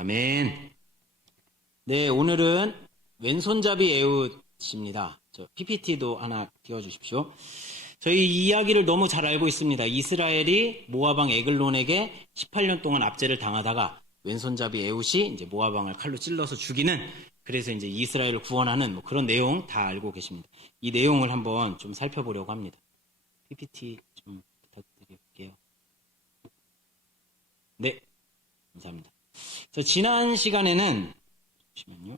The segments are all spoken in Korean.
아멘. 네, 오늘은 왼손잡이 에훗입니다. 저 PPT도 하나 띄워주십시오. 저희 이 이야기를 너무 잘 알고 있습니다. 이스라엘이 모압왕 에글론에게 18년 동안 압제를 당하다가 왼손잡이 에훗이 이제 모압왕을 칼로 찔러서 죽이는, 그래서 이제 이스라엘을 구원하는 뭐 그런 내용 다 알고 계십니다. 이 내용을 한번 좀 살펴보려고 합니다. PPT 좀 부탁드릴게요. 네, 감사합니다. 자, 지난 시간에는 잠시만요.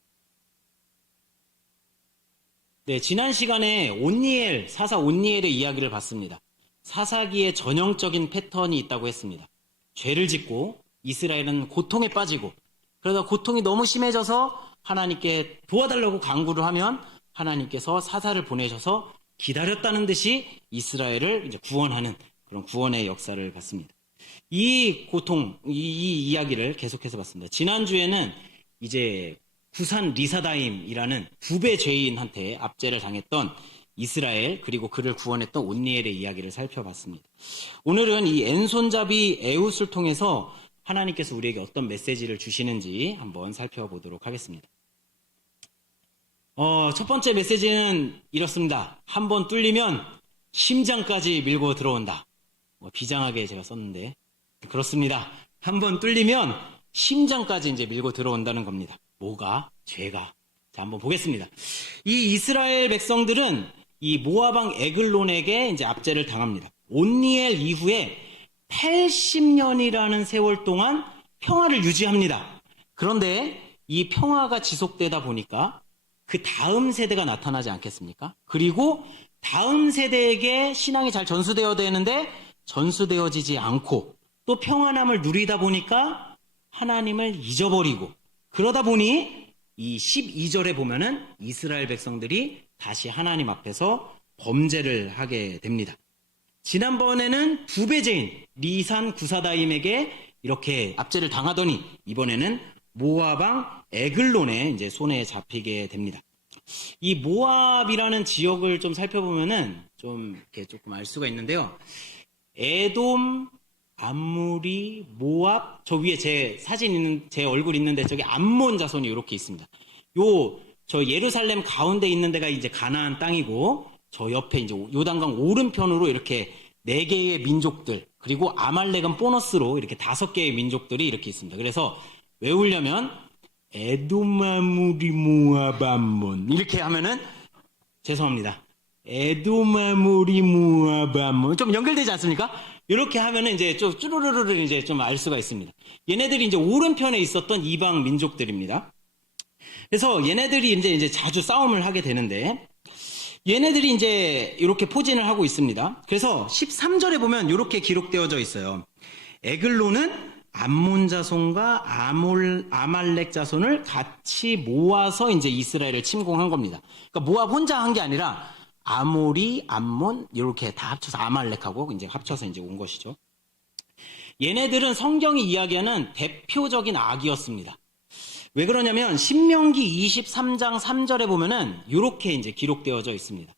네, 지난 시간에 사사 온니엘의 이야기를 봤습니다. 사사기에 전형적인 패턴이 있다고 했습니다. 죄를 짓고 이스라엘은 고통에 빠지고, 그러다 고통이 너무 심해져서 하나님께 도와달라고 간구를 하면 하나님께서 사사를 보내셔서 기다렸다는 듯이 이스라엘을 이제 구원하는 그런 구원의 역사를 봤습니다. 이 고통, 이 이야기를 계속해서 봤습니다. 지난주에는 이제 구산 리사다임이라는 부배 죄인한테 압제를 당했던 이스라엘, 그리고 그를 구원했던 온니엘의 이야기를 살펴봤습니다. 오늘은 이 왼손잡이 에훗을 통해서 하나님께서 우리에게 어떤 메시지를 주시는지 한번 살펴보도록 하겠습니다. 첫 번째 메시지는 이렇습니다. 한번 뚫리면 심장까지 밀고 들어온다. 비장하게 제가 썼는데 그렇습니다. 한번 뚫리면 심장까지 이제 밀고 들어온다는 겁니다. 뭐가? 죄가. 자, 한번 보겠습니다. 이 이스라엘 백성들은 이 모압왕 에글론에게 이제 압제를 당합니다. 온니엘 이후에 80년이라는 세월 동안 평화를 유지합니다. 그런데 이 평화가 지속되다 보니까 그 다음 세대가 나타나지 않겠습니까? 그리고 다음 세대에게 신앙이 잘 전수되어야 되는데 전수되어지지 않고, 또 평안함을 누리다 보니까 하나님을 잊어버리고, 그러다 보니 이 12절에 보면은 이스라엘 백성들이 다시 하나님 앞에서 범죄를 하게 됩니다. 지난번에는 부배제인 리산 구사다임에게 이렇게 압제를 당하더니 이번에는 모압왕 에글론의 이제 손에 잡히게 됩니다. 이 모압이라는 지역을 좀 살펴보면은 좀 이렇게 조금 알 수가 있는데요. 에돔, 암무리, 모압, 저 위에 제 사진 있는, 제 얼굴 있는데 저기 암몬 자손이 이렇게 있습니다. 저 예루살렘 가운데 있는 데가 이제 가나안 땅이고, 저 옆에 이제 요단강 오른편으로 이렇게 4개의 민족들, 그리고 아말렉은 보너스로 이렇게 5개의 민족들이 이렇게 있습니다. 그래서 외우려면 에돔, 아무리, 모압, 암몬 이렇게 하면은, 죄송합니다. 에돔, 아무리, 모압, 암몬 좀 연결되지 않습니까? 이렇게 하면은 이제 좀 쭈루루루를 이제 좀 알 수가 있습니다. 얘네들이 이제 오른편에 있었던 이방 민족들입니다. 그래서 얘네들이 이제 자주 싸움을 하게 되는데, 얘네들이 이제 이렇게 포진을 하고 있습니다. 그래서 13절에 보면 이렇게 기록되어져 있어요. 에글론은 암몬 자손과 아말렉 자손을 같이 모아서 이제 이스라엘을 침공한 겁니다. 그러니까 모압 혼자 한 게 아니라 아모리, 암몬 이렇게 다 합쳐서 아말렉하고 이제 합쳐서 이제 온 것이죠. 얘네들은 성경이 이야기하는 대표적인 악이었습니다. 왜 그러냐면 신명기 23장 3절에 보면은 이렇게 이제 기록되어져 있습니다.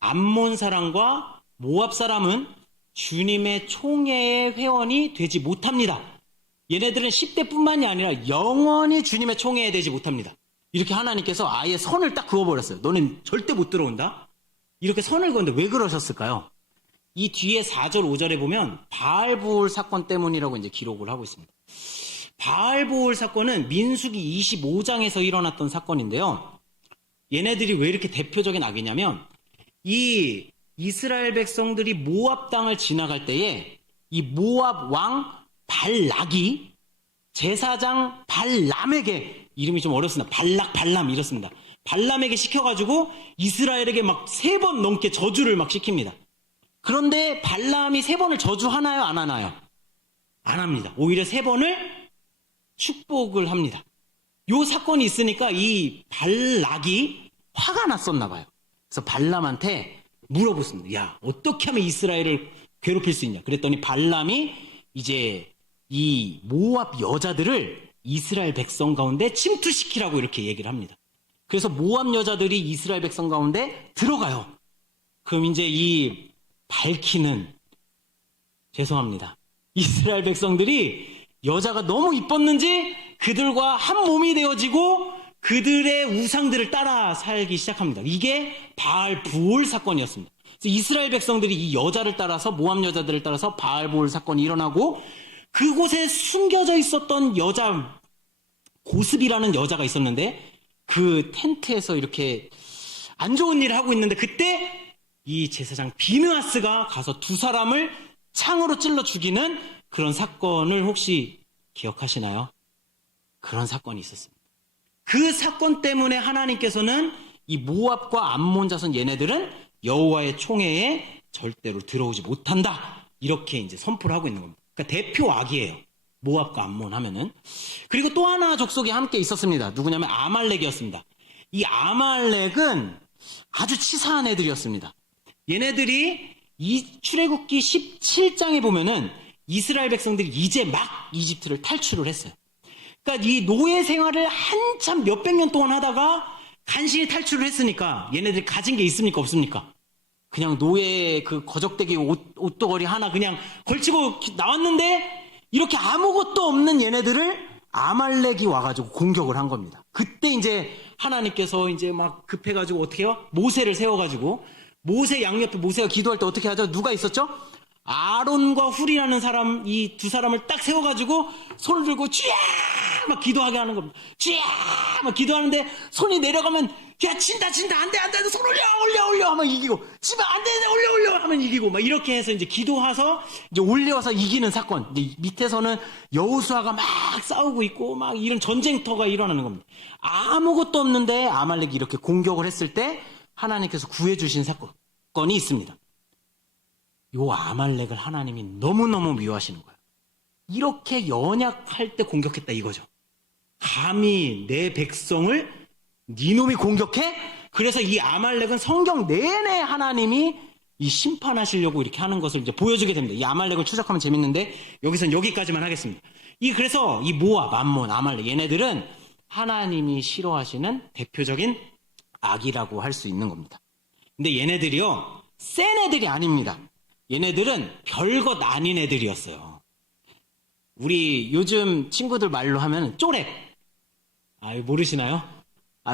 암몬 사람과 모압 사람은 주님의 총회의 회원이 되지 못합니다. 얘네들은 10대뿐만이 아니라 영원히 주님의 총회에 되지 못합니다. 이렇게 하나님께서 아예 선을 딱 그어버렸어요. 너는 절대 못 들어온다. 이렇게 선을 그었는데 왜 그러셨을까요? 이 뒤에 4절 5절에 보면 바알보올 사건 때문이라고 이제 기록을 하고 있습니다. 바알보올 사건은 민수기 25장에서 일어났던 사건인데요. 얘네들이 왜 이렇게 대표적인 악이냐면, 이 이스라엘 백성들이 모압 땅을 지나갈 때에 이 모압 왕 발락이 제사장 발람에게, 이름이 좀 어렵습니다. 발람 이렇습니다. 발람에게 시켜가지고 이스라엘에게 막 3번 넘게 저주를 막 시킵니다. 그런데 발람이 3번을 저주하나요? 안 하나요? 안 합니다. 오히려 3번을 축복을 합니다. 요 사건이 있으니까 이 발락이 화가 났었나 봐요. 그래서 발람한테 물어보습니다. 야, 어떻게 하면 이스라엘을 괴롭힐 수 있냐? 그랬더니 발람이 이제 이 모압 여자들을 이스라엘 백성 가운데 침투시키라고 이렇게 얘기를 합니다. 그래서 모압 여자들이 이스라엘 백성 가운데 들어가요. 그럼 이제 이 밝히는, 죄송합니다, 이스라엘 백성들이 여자가 너무 이뻤는지 그들과 한 몸이 되어지고 그들의 우상들을 따라 살기 시작합니다. 이게 바알 부올 사건이었습니다. 그래서 이스라엘 백성들이 이 여자를 따라서 모압 여자들을 따라서 바알 부올 사건이 일어나고 그곳에 숨겨져 있었던 여자 고습이라는 여자가 있었는데 그 텐트에서 이렇게 안 좋은 일을 하고 있는데 그때 이 제사장 비느하스가 가서 두 사람을 창으로 찔러 죽이는 그런 사건을 혹시 기억하시나요? 그런 사건이 있었습니다. 그 사건 때문에 하나님께서는 이 모압과 암몬 자손 얘네들은 여호와의 총회에 절대로 들어오지 못한다. 이렇게 이제 선포를 하고 있는 겁니다. 그러니까 대표 악이에요. 모압과 암몬 하면은. 그리고 또 하나 족속이 함께 있었습니다. 누구냐면 아말렉이었습니다. 이 아말렉은 아주 치사한 애들이었습니다. 얘네들이 이 출애굽기 17장에 보면은 이스라엘 백성들이 이제 막 이집트를 탈출을 했어요. 그러니까 이 노예 생활을 한참 몇백 년 동안 하다가 간신히 탈출을 했으니까 얘네들이 가진 게 있습니까? 없습니까? 그냥 노예 그 거적대기 옷도거리 하나 그냥 걸치고 나왔는데 이렇게 아무것도 없는 얘네들을 아말렉이 와가지고 공격을 한 겁니다. 그때 이제 하나님께서 이제 막 급해가지고 어떻게 해요? 모세를 세워가지고 모세 양옆에 모세가 기도할 때 어떻게 하죠? 누가 있었죠? 아론과 훌이라는 사람, 이 두 사람을 딱 세워가지고 손을 들고 쥐야 막 기도하게 하는 겁니다. 쥐야 막 기도하는데 손이 내려가면 야 친다 안돼 손 올려 하면 이기고 치면 안돼 올려 하면 이기고 막 이렇게 해서 이제 기도해서 이제 올려서 이기는 사건. 이제 밑에서는 여호수아가 막 싸우고 있고 막 이런 전쟁터가 일어나는 겁니다. 아무것도 없는데 아말렉이 이렇게 공격을 했을 때 하나님께서 구해주신 사건이 있습니다. 요 아말렉을 하나님이 너무너무 미워하시는 거예요. 이렇게 연약할 때 공격했다 이거죠. 감히 내 백성을 니놈이 공격해? 그래서 이 아말렉은 성경 내내 하나님이 이 심판하시려고 이렇게 하는 것을 이제 보여주게 됩니다. 이 아말렉을 추적하면 재밌는데 여기선 여기까지만 하겠습니다. 그래서 이 모압, 암몬, 아말렉 얘네들은 하나님이 싫어하시는 대표적인 악이라고 할 수 있는 겁니다. 근데 얘네들이요 센 애들이 아닙니다. 얘네들은 별것 아닌 애들이었어요. 우리 요즘 친구들 말로 하면 쪼렙. 모르시나요?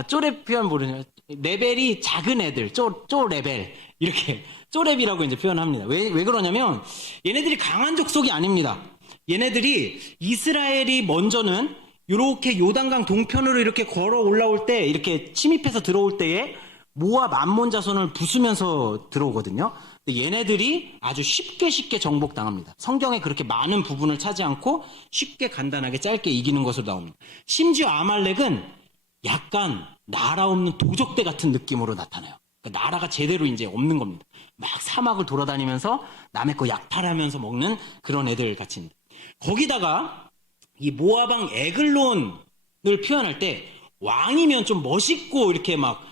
쪼렙 표현 모르시나요? 레벨이 작은 애들, 쪼레벨. 이렇게 쪼렙이라고 이제 표현합니다. 왜 그러냐면 얘네들이 강한 족속이 아닙니다. 얘네들이 이스라엘이 먼저는 이렇게 요단강 동편으로 이렇게 걸어 올라올 때 이렇게 침입해서 들어올 때에 모압 암몬 자손을 부수면서 들어오거든요. 근데 얘네들이 아주 쉽게 정복당합니다. 성경에 그렇게 많은 부분을 차지 않고 쉽게 간단하게 짧게 이기는 것으로 나옵니다. 심지어 아말렉은 약간 나라 없는 도적대 같은 느낌으로 나타나요. 그러니까 나라가 제대로 이제 없는 겁니다. 막 사막을 돌아다니면서 남의 거 약탈하면서 먹는 그런 애들 같이. 거기다가 이 모압왕 에글론을 표현할 때 왕이면 좀 멋있고 이렇게 막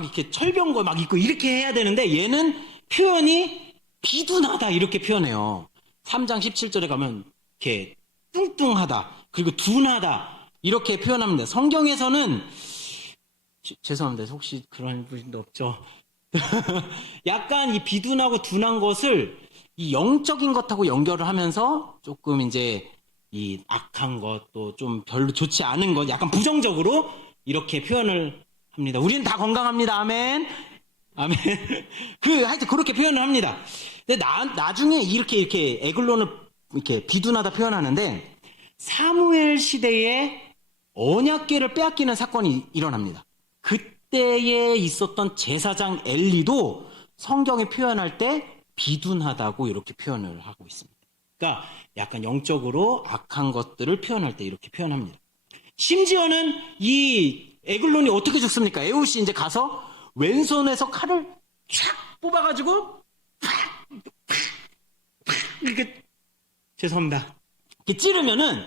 이렇게 철병거 막 입고 이렇게 해야 되는데 얘는 표현이 비둔하다 이렇게 표현해요. 3장 17절에 가면 이렇게 뚱뚱하다 그리고 둔하다 이렇게 표현합니다. 성경에서는 죄송합니다. 혹시 그런 분도 없죠? 약간 이 비둔하고 둔한 것을 이 영적인 것하고 연결을 하면서 조금 이제 이 악한 것 또 좀 별로 좋지 않은 것 약간 부정적으로 이렇게 표현을 합니다. 우리는 다 건강합니다. 아멘. 하여튼 그렇게 표현을 합니다. 근데 나중에 이렇게 에글론을 이렇게 비둔하다 표현하는데 사무엘 시대에 언약궤를 빼앗기는 사건이 일어납니다. 그때에 있었던 제사장 엘리도 성경에 표현할 때 비둔하다고 이렇게 표현을 하고 있습니다. 그러니까 약간 영적으로 악한 것들을 표현할 때 이렇게 표현합니다. 심지어는 이 에글론이 어떻게 죽습니까? 에훗이 이제 가서 왼손에서 칼을 촥 뽑아가지고 이렇게 죄송합니다. 이렇게 찌르면은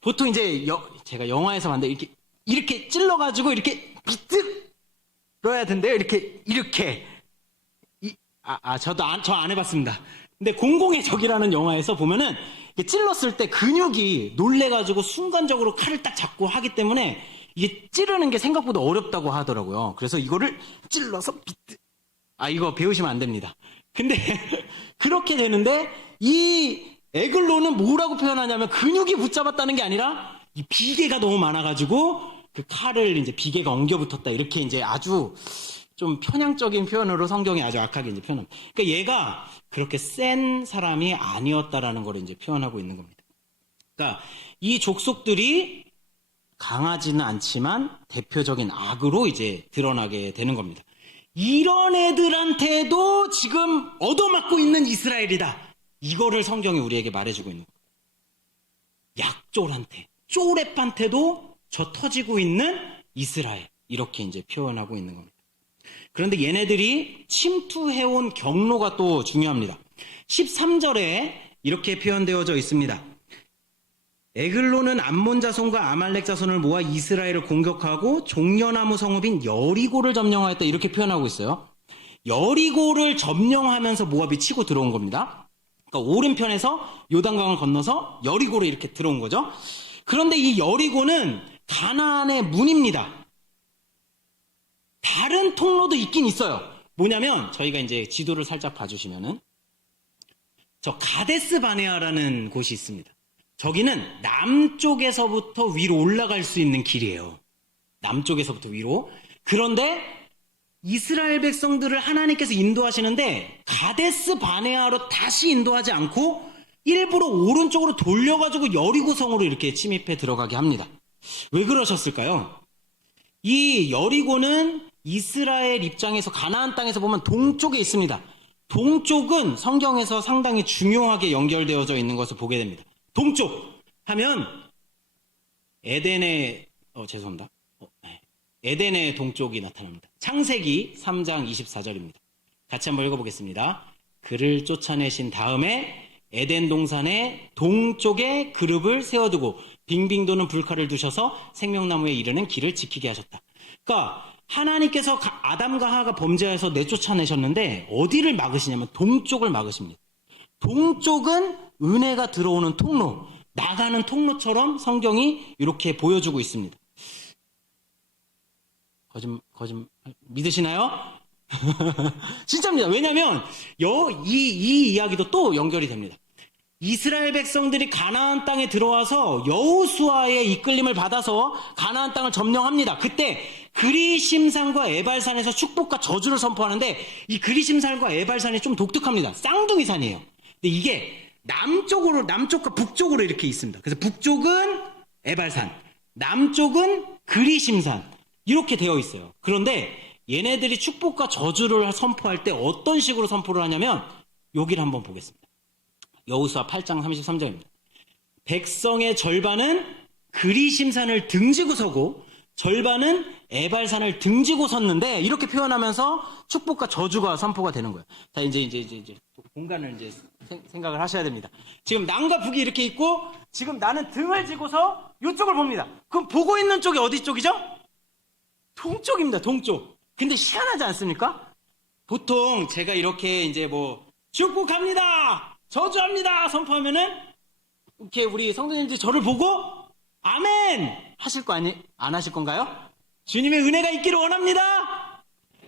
보통 이제 제가 영화에서 봤는데 이렇게 찔러가지고 이렇게 비틀어야 된대요. 이렇게 저 안 해봤습니다. 근데 공공의 적이라는 영화에서 보면은 찔렀을 때 근육이 놀래가지고 순간적으로 칼을 딱 잡고 하기 때문에 이게 찌르는 게 생각보다 어렵다고 하더라고요. 그래서 이거를 찔러서 이거 배우시면 안 됩니다. 근데 그렇게 되는데 이 에글론은 뭐라고 표현하냐면 근육이 붙잡았다는 게 아니라 이 비계가 너무 많아가지고 그 칼을 이제 비계가 엉겨 붙었다. 이렇게 이제 아주 좀 편향적인 표현으로 성경이 아주 악하게 이제 표현합니다. 그러니까 얘가 그렇게 센 사람이 아니었다라는 걸 이제 표현하고 있는 겁니다. 그러니까 이 족속들이 강하지는 않지만 대표적인 악으로 이제 드러나게 되는 겁니다. 이런 애들한테도 지금 얻어맞고 있는 이스라엘이다. 이거를 성경이 우리에게 말해주고 있는 거예요. 약졸한테, 쪼랩한테도 저 터지고 있는 이스라엘. 이렇게 이제 표현하고 있는 겁니다. 그런데 얘네들이 침투해온 경로가 또 중요합니다. 13절에 이렇게 표현되어져 있습니다. 에글론은 암몬 자손과 아말렉 자손을 모아 이스라엘을 공격하고 종려나무 성읍인 여리고를 점령하였다. 이렇게 표현하고 있어요. 여리고를 점령하면서 모압이 치고 들어온 겁니다. 그러니까 오른편에서 요단강을 건너서 여리고로 이렇게 들어온 거죠. 그런데 이 여리고는 가나안의 문입니다. 다른 통로도 있긴 있어요. 뭐냐면 저희가 이제 지도를 살짝 봐주시면은 저 가데스 바네아라는 곳이 있습니다. 저기는 남쪽에서부터 위로 올라갈 수 있는 길이에요. 남쪽에서부터 위로. 그런데 이스라엘 백성들을 하나님께서 인도하시는데 가데스 바네아로 다시 인도하지 않고 일부러 오른쪽으로 돌려가지고 여리고 성으로 이렇게 침입해 들어가게 합니다. 왜 그러셨을까요? 이 여리고는 이스라엘 입장에서 가나안 땅에서 보면 동쪽에 있습니다. 동쪽은 성경에서 상당히 중요하게 연결되어져 있는 것을 보게 됩니다. 동쪽 하면 에덴의 죄송합니다. 에덴의 동쪽이 나타납니다. 창세기 3장 24절입니다. 같이 한번 읽어보겠습니다. 그를 쫓아내신 다음에 에덴 동산의 동쪽에 그룹을 세워두고 빙빙 도는 불칼을 두셔서 생명나무에 이르는 길을 지키게 하셨다. 그러니까 하나님께서 아담과 하와가 범죄해서 내쫓아내셨는데 어디를 막으시냐면 동쪽을 막으십니다. 동쪽은 은혜가 들어오는 통로, 나가는 통로처럼 성경이 이렇게 보여주고 있습니다. 거짓말 믿으시나요? 진짜입니다. 왜냐하면 이 이야기도 또 연결이 됩니다. 이스라엘 백성들이 가나안 땅에 들어와서 여호수아의 이끌림을 받아서 가나안 땅을 점령합니다. 그때 그리심산과 에발산에서 축복과 저주를 선포하는데 이 그리심산과 에발산이 좀 독특합니다. 쌍둥이 산이에요. 근데 이게 남쪽과 북쪽으로 이렇게 있습니다. 그래서 북쪽은 에발산, 남쪽은 그리심산 이렇게 되어 있어요. 그런데 얘네들이 축복과 저주를 선포할 때 어떤 식으로 선포를 하냐면 여기를 한번 보겠습니다. 여호수아 8장 33절입니다. 백성의 절반은 그리심산을 등지고 서고 절반은 에발산을 등지고 섰는데 이렇게 표현하면서 축복과 저주가 선포가 되는 거예요. 자, 이제 공간을 이제 생각을 하셔야 됩니다. 지금 남과 북이 이렇게 있고 지금 나는 등을 지고서 이쪽을 봅니다. 그럼 보고 있는 쪽이 어디 쪽이죠? 동쪽입니다. 동쪽. 근데 희한하지 않습니까? 보통 제가 이렇게 이제 축복합니다, 저주합니다 선포하면은 이렇게 우리 성도님들이 저를 보고 아멘 하실 거 안 하실 건가요? 주님의 은혜가 있기를 원합니다.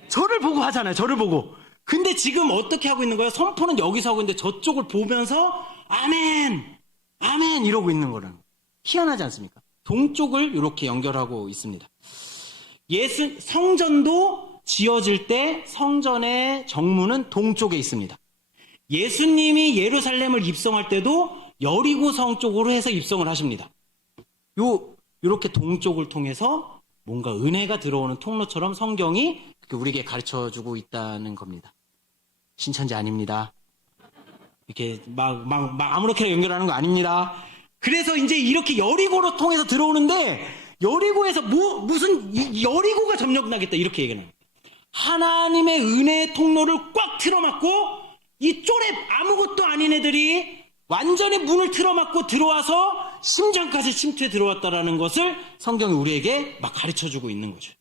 저를 보고 하잖아요. 저를 보고. 근데 지금 어떻게 하고 있는 거예요? 선포는 여기서 하고 있는데 저쪽을 보면서 아멘, 아멘 이러고 있는 거라는. 희한하지 않습니까? 동쪽을 이렇게 연결하고 있습니다. 성전도 지어질 때 성전의 정문은 동쪽에 있습니다. 예수님이 예루살렘을 입성할 때도 여리고 성 쪽으로 해서 입성을 하십니다. 이렇게 동쪽을 통해서 뭔가 은혜가 들어오는 통로처럼 성경이 우리에게 가르쳐주고 있다는 겁니다. 신천지 아닙니다. 이렇게 막 아무렇게나 연결하는 거 아닙니다. 그래서 이제 이렇게 여리고로 통해서 들어오는데 여리고에서 무슨 여리고가 점령나겠다 이렇게 얘기하는 거예요. 하나님의 은혜의 통로를 꽉 틀어막고 이 쪼렙 아무것도 아닌 애들이 완전히 문을 틀어막고 들어와서 심장까지 침투해 들어왔다라는 것을 성경이 우리에게 막 가르쳐주고 있는 거죠.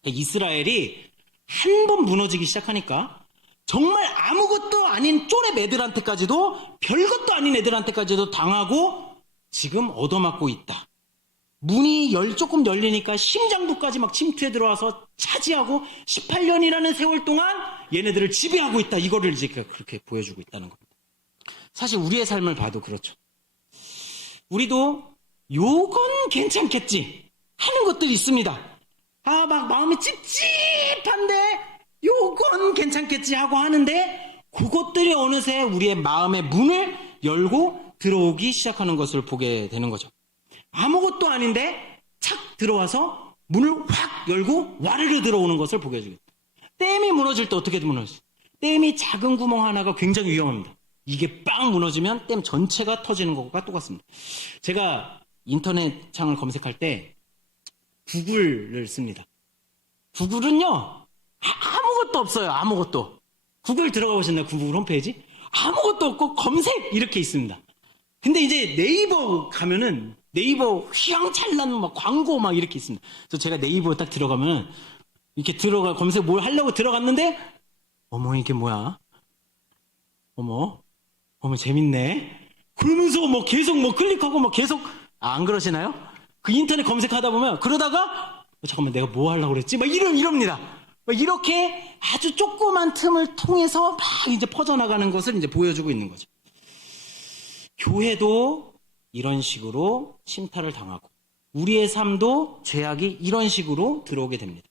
그러니까 이스라엘이 한 번 무너지기 시작하니까 정말 아무것도 아닌 쪼렙 애들한테까지도 별것도 아닌 애들한테까지도 당하고 지금 얻어맞고 있다. 문이 조금 열리니까 심장부까지 막 침투해 들어와서 차지하고 18년이라는 세월 동안 얘네들을 지배하고 있다. 이거를 이제 그렇게 보여주고 있다는 겁니다. 사실 우리의 삶을 봐도 그렇죠. 우리도 요건 괜찮겠지 하는 것들이 있습니다. 막 마음이 찝찝한데 요건 괜찮겠지 하고 하는데 그것들이 어느새 우리의 마음의 문을 열고 들어오기 시작하는 것을 보게 되는 거죠. 아무것도 아닌데 착 들어와서 문을 확 열고 와르르 들어오는 것을 보게 해주겠다. 댐이 무너질 때 어떻게 무너지죠? 댐이 작은 구멍 하나가 굉장히 위험합니다. 이게 빵 무너지면 댐 전체가 터지는 것과 똑같습니다. 제가 인터넷 창을 검색할 때 구글을 씁니다. 구글은요, 아무것도 없어요. 아무것도. 구글 들어가 보셨나요? 구글 홈페이지? 아무것도 없고 검색 이렇게 있습니다. 근데 이제 네이버 가면은 네이버 휘황찬란 막 광고 막 이렇게 있습니다. 그래서 제가 네이버에 딱 들어가면 이렇게 검색 뭘 하려고 들어갔는데 어머 이게 뭐야? 어머 재밌네. 그러면서 뭐 계속 뭐 클릭하고 뭐 계속 안 그러시나요? 그 인터넷 검색하다 보면 그러다가 잠깐만 내가 뭐 하려고 그랬지? 막 이럽니다. 막 이렇게 아주 조그만 틈을 통해서 막 이제 퍼져나가는 것을 이제 보여주고 있는 거죠. 교회도 이런 식으로 침탈을 당하고 우리의 삶도 죄악이 이런 식으로 들어오게 됩니다.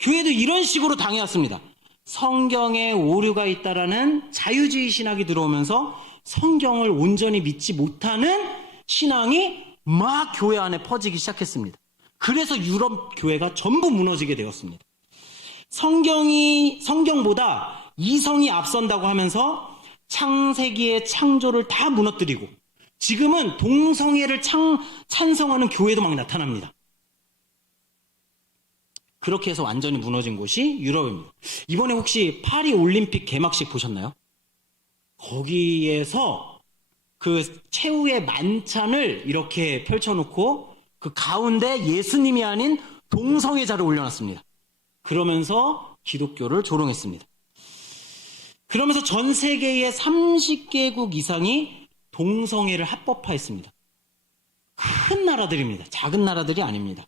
교회도 이런 식으로 당해왔습니다. 성경에 오류가 있다라는 자유주의 신학이 들어오면서 성경을 온전히 믿지 못하는 신앙이 막 교회 안에 퍼지기 시작했습니다. 그래서 유럽 교회가 전부 무너지게 되었습니다. 성경보다 이성이 앞선다고 하면서 창세기의 창조를 다 무너뜨리고 지금은 동성애를 찬성하는 교회도 막 나타납니다. 그렇게 해서 완전히 무너진 곳이 유럽입니다. 이번에 혹시 파리 올림픽 개막식 보셨나요? 거기에서 그 최후의 만찬을 이렇게 펼쳐놓고 그 가운데 예수님이 아닌 동성애자를 올려놨습니다. 그러면서 기독교를 조롱했습니다. 그러면서 전 세계의 30개국 이상이 동성애를 합법화했습니다. 큰 나라들입니다. 작은 나라들이 아닙니다.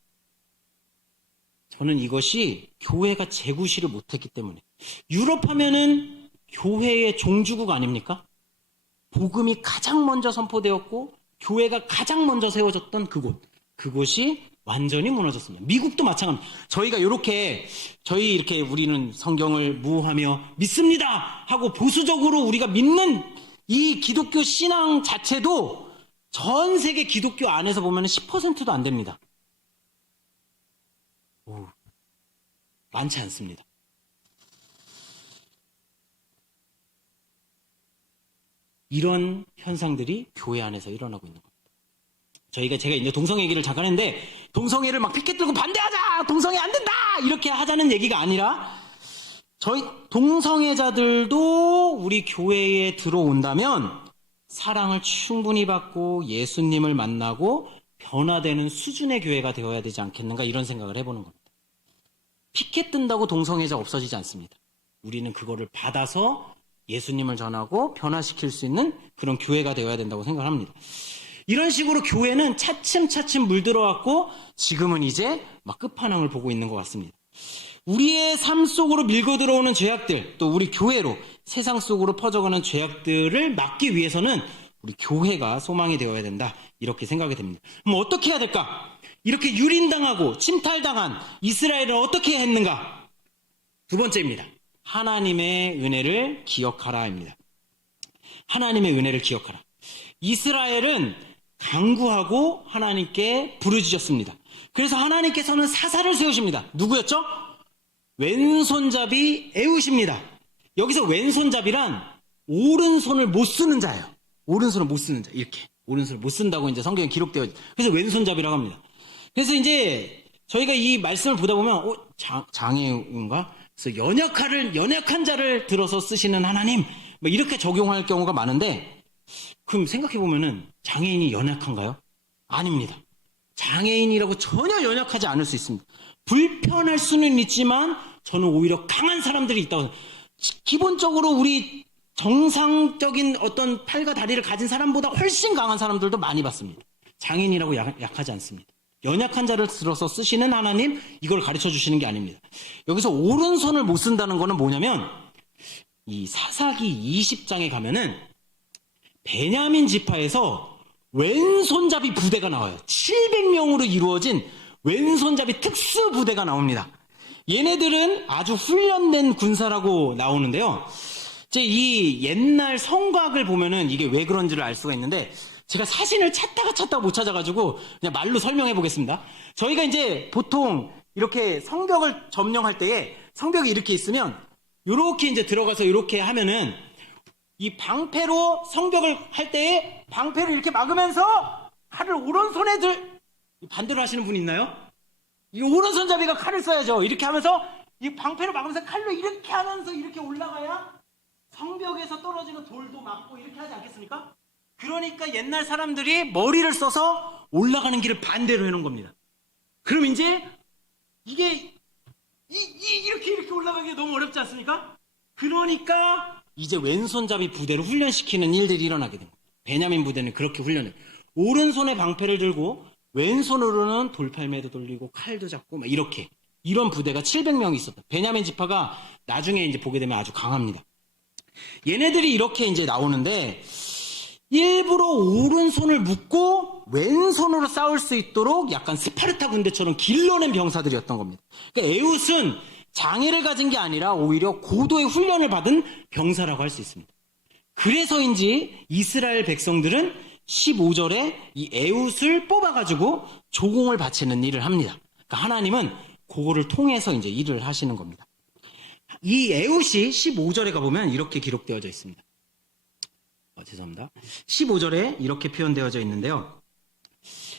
저는 이것이 교회가 재구시를 못했기 때문에. 유럽 하면은 교회의 종주국 아닙니까? 복음이 가장 먼저 선포되었고 교회가 가장 먼저 세워졌던 그곳이 완전히 무너졌습니다. 미국도 마찬가지입니다. 저희가 이렇게 우리는 성경을 무하며 믿습니다 하고 보수적으로 우리가 믿는 이 기독교 신앙 자체도 전 세계 기독교 안에서 보면 10%도 안 됩니다. 많지 않습니다. 이런 현상들이 교회 안에서 일어나고 있는 겁니다. 제가 이제 동성애 얘기를 잠깐 했는데, 동성애를 막 피켓 들고 반대하자! 동성애 안 된다! 이렇게 하자는 얘기가 아니라, 저희 동성애자들도 우리 교회에 들어온다면, 사랑을 충분히 받고 예수님을 만나고 변화되는 수준의 교회가 되어야 되지 않겠는가 이런 생각을 해보는 겁니다. 피켓 뜬다고 동성애자 없어지지 않습니다. 우리는 그거를 받아서 예수님을 전하고 변화시킬 수 있는 그런 교회가 되어야 된다고 생각합니다. 이런 식으로 교회는 차츰차츰 물들어왔고 지금은 이제 막 끝판왕을 보고 있는 것 같습니다. 우리의 삶 속으로 밀고 들어오는 죄악들, 또 우리 교회로 세상 속으로 퍼져가는 죄악들을 막기 위해서는 우리 교회가 소망이 되어야 된다 이렇게 생각이 됩니다. 그럼 어떻게 해야 될까? 이렇게 유린당하고 침탈당한 이스라엘은 어떻게 했는가? 두 번째입니다. 하나님의 은혜를 기억하라입니다. 하나님의 은혜를 기억하라. 이스라엘은 간구하고 하나님께 부르짖었습니다. 그래서 하나님께서는 사사를 세우십니다. 누구였죠? 왼손잡이 에웃입니다. 여기서 왼손잡이란 오른손을 못 쓰는 자예요. 오른손을 못 쓰는 자. 이렇게. 오른손을 못 쓴다고 이제 성경에 기록되어 있죠. 그래서 왼손잡이라고 합니다. 그래서 이제 저희가 이 말씀을 보다 보면 장애인가? 그래서 연약한 자를 들어서 쓰시는 하나님 뭐 이렇게 적용할 경우가 많은데 그럼 생각해 보면은 장애인이 연약한가요? 아닙니다. 장애인이라고 전혀 연약하지 않을 수 있습니다. 불편할 수는 있지만 저는 오히려 강한 사람들이 있다고 생각합니다. 기본적으로 우리 정상적인 어떤 팔과 다리를 가진 사람보다 훨씬 강한 사람들도 많이 봤습니다. 장애인이라고 약하지 않습니다. 연약한 자를 들어서 쓰시는 하나님 이걸 가르쳐 주시는 게 아닙니다. 여기서 오른손을 못 쓴다는 거는 뭐냐면 이 사사기 20장에 가면은 베냐민 지파에서 왼손잡이 부대가 나와요. 700명으로 이루어진 왼손잡이 특수 부대가 나옵니다. 얘네들은 아주 훈련된 군사라고 나오는데요. 이 옛날 성곽을 보면은 이게 왜 그런지를 알 수가 있는데, 제가 사진을 찾다가 못 찾아가지고 그냥 말로 설명해 보겠습니다. 저희가 이제 보통 이렇게 성벽을 점령할 때에 성벽이 이렇게 있으면 이렇게 이제 들어가서 이렇게 하면은 이 방패로 성벽을 할 때에 방패를 이렇게 막으면서 칼을 오른손에 반대로 하시는 분 있나요? 이 오른손잡이가 칼을 써야죠. 이렇게 하면서 이 방패로 막으면서 칼로 이렇게 하면서 이렇게 올라가야 성벽에서 떨어지는 돌도 막고 이렇게 하지 않겠습니까? 그러니까 옛날 사람들이 머리를 써서 올라가는 길을 반대로 해놓은 겁니다. 그럼 이제 이게 이렇게 올라가기가 너무 어렵지 않습니까? 그러니까 이제 왼손잡이 부대를 훈련시키는 일들이 일어나게 됩니다. 베냐민 부대는 그렇게 훈련해요. 오른손에 방패를 들고 왼손으로는 돌팔매도 돌리고 칼도 잡고 막 이렇게, 이런 부대가 700명이 있었다. 베냐민 지파가 나중에 이제 보게 되면 아주 강합니다. 얘네들이 이렇게 이제 나오는데 일부러 오른손을 묶고 왼손으로 싸울 수 있도록 약간 스파르타 군대처럼 길러낸 병사들이었던 겁니다. 그러니까 에웃은 장애를 가진 게 아니라 오히려 고도의 훈련을 받은 병사라고 할 수 있습니다. 그래서인지 이스라엘 백성들은 15절에 이 에웃을 뽑아가지고 조공을 바치는 일을 합니다. 그러니까 하나님은 그거를 통해서 이제 일을 하시는 겁니다. 이 에웃이 15절에 가보면 이렇게 기록되어져 있습니다. 죄송합니다. 15절에 이렇게 표현되어져 있는데요.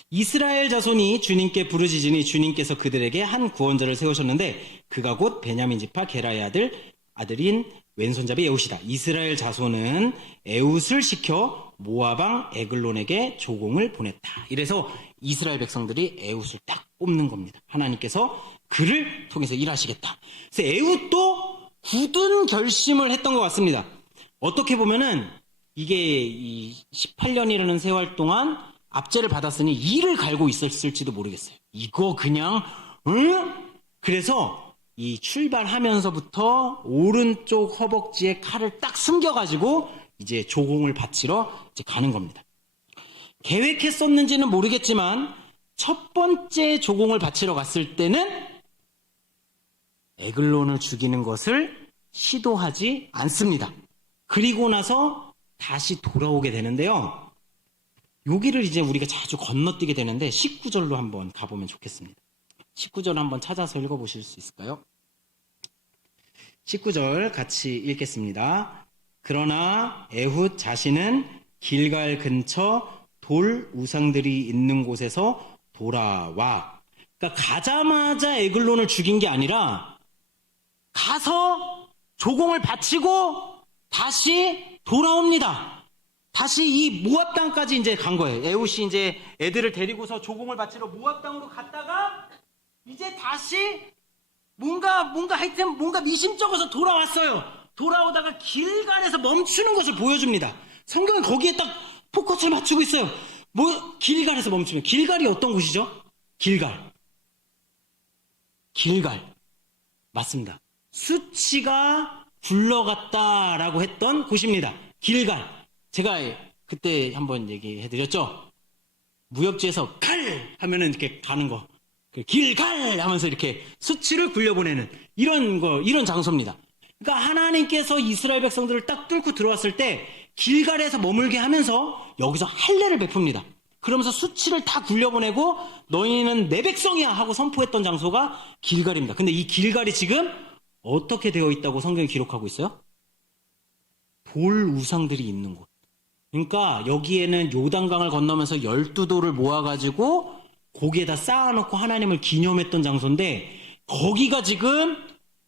이스라엘 자손이 주님께 부르짖으니 주님께서 그들에게 한 구원자를 세우셨는데 그가 곧 베냐민 지파 게라의 아들인 왼손잡이 에웃이다. 이스라엘 자손은 에웃을 시켜 모압왕 에글론에게 조공을 보냈다. 이래서 이스라엘 백성들이 에웃을 딱 뽑는 겁니다. 하나님께서 그를 통해서 일하시겠다. 그래서 에웃도 굳은 결심을 했던 것 같습니다. 어떻게 보면은 이게 이 18년이라는 세월 동안 압제를 받았으니 이를 갈고 있었을지도 모르겠어요. 이거 그냥 그래서 이 출발하면서부터 오른쪽 허벅지에 칼을 딱 숨겨가지고 이제 조공을 바치러 이제 가는 겁니다. 계획했었는지는 모르겠지만 첫 번째 조공을 바치러 갔을 때는 에글론을 죽이는 것을 시도하지 않습니다. 그리고 나서 다시 돌아오게 되는데요. 여기를 이제 우리가 자주 건너뛰게 되는데 19절로 한번 가보면 좋겠습니다. 19절 한번 찾아서 읽어보실 수 있을까요? 19절 같이 읽겠습니다. 그러나 에훗 자신은 길갈 근처 돌 우상들이 있는 곳에서 돌아와. 그러니까 가자마자 에글론을 죽인 게 아니라 가서 조공을 바치고 다시 돌아옵니다. 다시 이 모압 땅까지 이제 간 거예요. 에훗이 이제 애들을 데리고서 조공을 바치러 모압 땅으로 갔다가 이제 다시 뭔가 하여튼 뭔가 미심쩍어서 돌아왔어요. 돌아오다가 길갈에서 멈추는 것을 보여줍니다. 성경은 거기에 딱 포커스를 맞추고 있어요. 길갈에서 멈추면. 길갈이 어떤 곳이죠? 길갈. 맞습니다. 수치가 굴러갔다라고 했던 곳입니다. 길갈. 제가 그때 한번 얘기해드렸죠? 무협지에서 칼! 하면은 이렇게 가는 거. 길갈! 하면서 이렇게 수치를 굴려보내는 이런 장소입니다. 그러니까 하나님께서 이스라엘 백성들을 딱 뚫고 들어왔을 때 길갈에서 머물게 하면서 여기서 할례를 베풉니다. 그러면서 수치를 다 굴려보내고 너희는 내 백성이야 하고 선포했던 장소가 길갈입니다. 근데 이 길갈이 지금 어떻게 되어 있다고 성경이 기록하고 있어요? 돌 우상들이 있는 곳. 그러니까 여기에는 요단강을 건너면서 12돌을 모아가지고 거기에다 쌓아놓고 하나님을 기념했던 장소인데 거기가 지금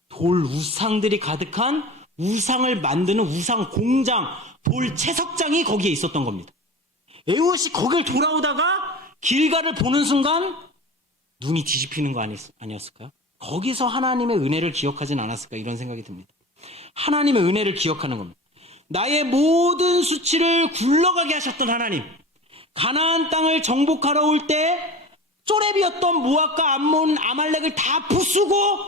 돌 우상들이 가득한 우상을 만드는 우상 공장, 돌 채석장이 거기에 있었던 겁니다. 에훗이 거길 돌아오다가 길갈을 보는 순간 눈이 뒤집히는 거 아니었을까요? 거기서 하나님의 은혜를 기억하진 않았을까 이런 생각이 듭니다. 하나님의 은혜를 기억하는 겁니다. 나의 모든 수치를 굴러가게 하셨던 하나님, 가나안 땅을 정복하러 올 때 쪼렙이었던 모압과 암몬, 아말렉을 다 부수고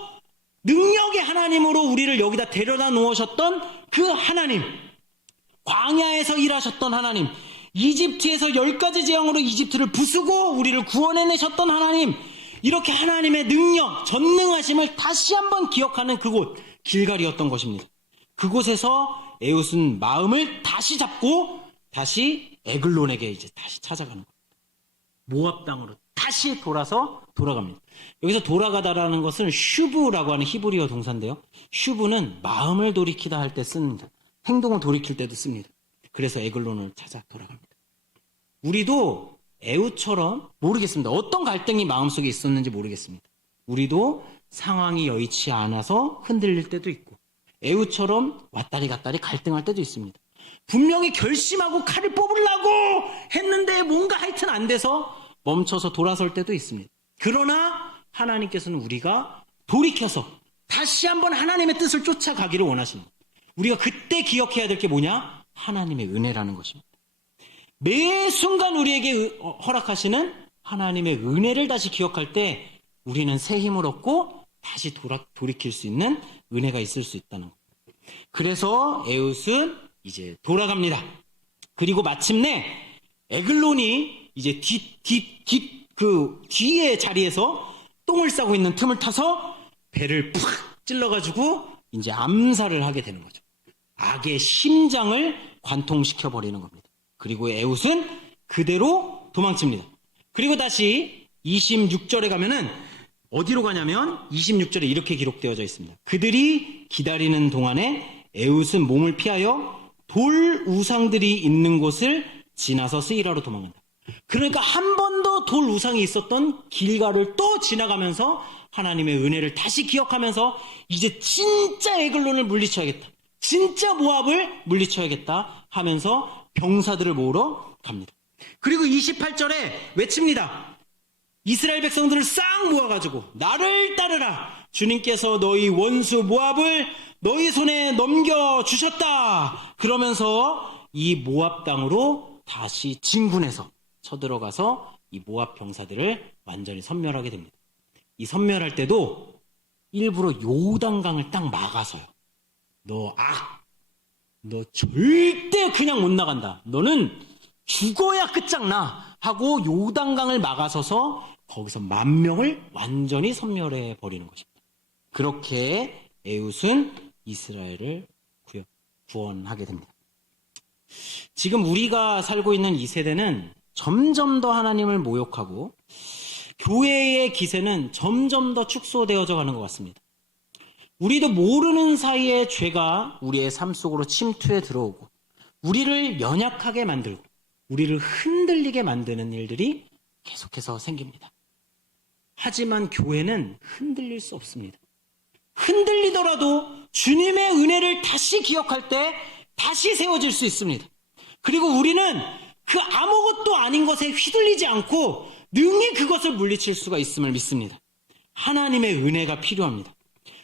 능력의 하나님으로 우리를 여기다 데려다 놓으셨던 그 하나님, 광야에서 일하셨던 하나님, 이집트에서 10가지 재앙으로 이집트를 부수고 우리를 구원해내셨던 하나님, 이렇게 하나님의 능력, 전능하심을 다시 한번 기억하는 그곳, 길갈이었던 것입니다. 그곳에서 에훗은 마음을 다시 잡고 다시 에글론에게 이제 다시 찾아가는 겁니다. 모압 땅으로 다시 돌아갑니다. 여기서 돌아가다라는 것은 슈브라고 하는 히브리어 동사인데요. 슈브는 마음을 돌이키다 할 때 씁니다. 행동을 돌이킬 때도 씁니다. 그래서 에글론을 찾아 돌아갑니다. 우리도 에훗처럼 모르겠습니다. 어떤 갈등이 마음속에 있었는지 모르겠습니다. 우리도 상황이 여의치 않아서 흔들릴 때도 있고 에훗처럼 왔다리 갔다리 갈등할 때도 있습니다. 분명히 결심하고 칼을 뽑으려고 했는데 뭔가 하여튼 안 돼서 멈춰서 돌아설 때도 있습니다. 그러나 하나님께서는 우리가 돌이켜서 다시 한번 하나님의 뜻을 쫓아가기를 원하십니다. 우리가 그때 기억해야 될 게 뭐냐? 하나님의 은혜라는 것입니다. 매 순간 우리에게 허락하시는 하나님의 은혜를 다시 기억할 때 우리는 새 힘을 얻고 다시 돌이킬 수 있는 은혜가 있을 수 있다는 것. 그래서 에훗은 이제 돌아갑니다. 그리고 마침내 에글론이 이제 뒤에 자리에서 똥을 싸고 있는 틈을 타서 배를 푹 찔러가지고 이제 암살을 하게 되는 거죠. 악의 심장을 관통시켜버리는 겁니다. 그리고 에훗은 그대로 도망칩니다. 그리고 다시 26절에 가면은 어디로 가냐면 26절에 이렇게 기록되어져 있습니다. 그들이 기다리는 동안에 에훗은 몸을 피하여 돌 우상들이 있는 곳을 지나서 스이라로 도망간다. 그러니까 한 번 더 돌 우상이 있었던 길갈을 또 지나가면서 하나님의 은혜를 다시 기억하면서 이제 진짜 에글론을 물리쳐야겠다. 진짜 모압을 물리쳐야겠다 하면서 병사들을 모으러 갑니다. 그리고 28절에 외칩니다. 이스라엘 백성들을 싹 모아가지고 나를 따르라. 주님께서 너희 원수 모압을 너희 손에 넘겨주셨다. 그러면서 이 모압 땅으로 다시 진군해서 쳐들어가서 이 모압 병사들을 완전히 섬멸하게 됩니다. 이 섬멸할 때도 일부러 요단강을 딱 막아서요. 너 절대 그냥 못 나간다. 너는 죽어야 끝장나 하고 요단강을 막아서서 거기서 10,000명을 완전히 섬멸해 버리는 것입니다. 그렇게 에훗은 이스라엘을 구원하게 됩니다. 지금 우리가 살고 있는 이 세대는 점점 더 하나님을 모욕하고 교회의 기세는 점점 더 축소되어져 가는 것 같습니다. 우리도 모르는 사이에 죄가 우리의 삶 속으로 침투해 들어오고 우리를 연약하게 만들고 우리를 흔들리게 만드는 일들이 계속해서 생깁니다. 하지만 교회는 흔들릴 수 없습니다. 흔들리더라도 주님의 은혜를 다시 기억할 때 다시 세워질 수 있습니다. 그리고 우리는 그 아무것도 아닌 것에 휘둘리지 않고 능히 그것을 물리칠 수가 있음을 믿습니다. 하나님의 은혜가 필요합니다.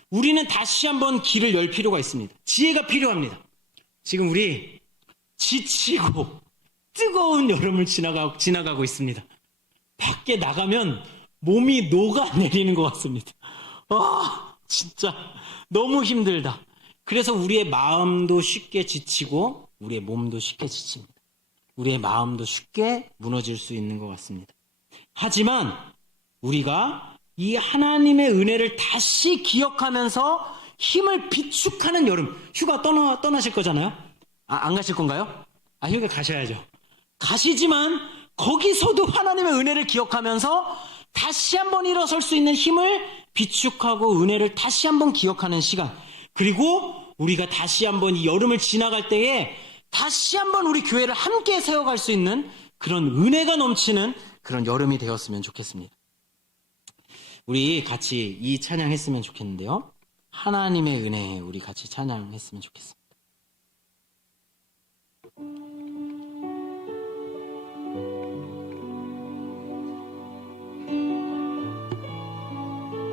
우리는 다시 한번 길을 열 필요가 있습니다. 지혜가 필요합니다. 지금 우리 지치고 뜨거운 여름을 지나가고 있습니다. 밖에 나가면 몸이 녹아내리는 것 같습니다. 진짜 너무 힘들다. 그래서 우리의 마음도 쉽게 지치고 우리의 몸도 쉽게 지칩니다. 우리의 마음도 쉽게 무너질 수 있는 것 같습니다. 하지만 우리가 이 하나님의 은혜를 다시 기억하면서 힘을 비축하는 여름, 휴가 떠나실 거잖아요? 안 가실 건가요? 휴가 가셔야죠. 가시지만 거기서도 하나님의 은혜를 기억하면서 다시 한번 일어설 수 있는 힘을 비축하고 은혜를 다시 한번 기억하는 시간, 그리고 우리가 다시 한번 이 여름을 지나갈 때에 다시 한번 우리 교회를 함께 세워갈 수 있는 그런 은혜가 넘치는 그런 여름이 되었으면 좋겠습니다. 우리 같이 이 찬양했으면 좋겠는데요. 하나님의 은혜 우리 같이 찬양했으면 좋겠습니다.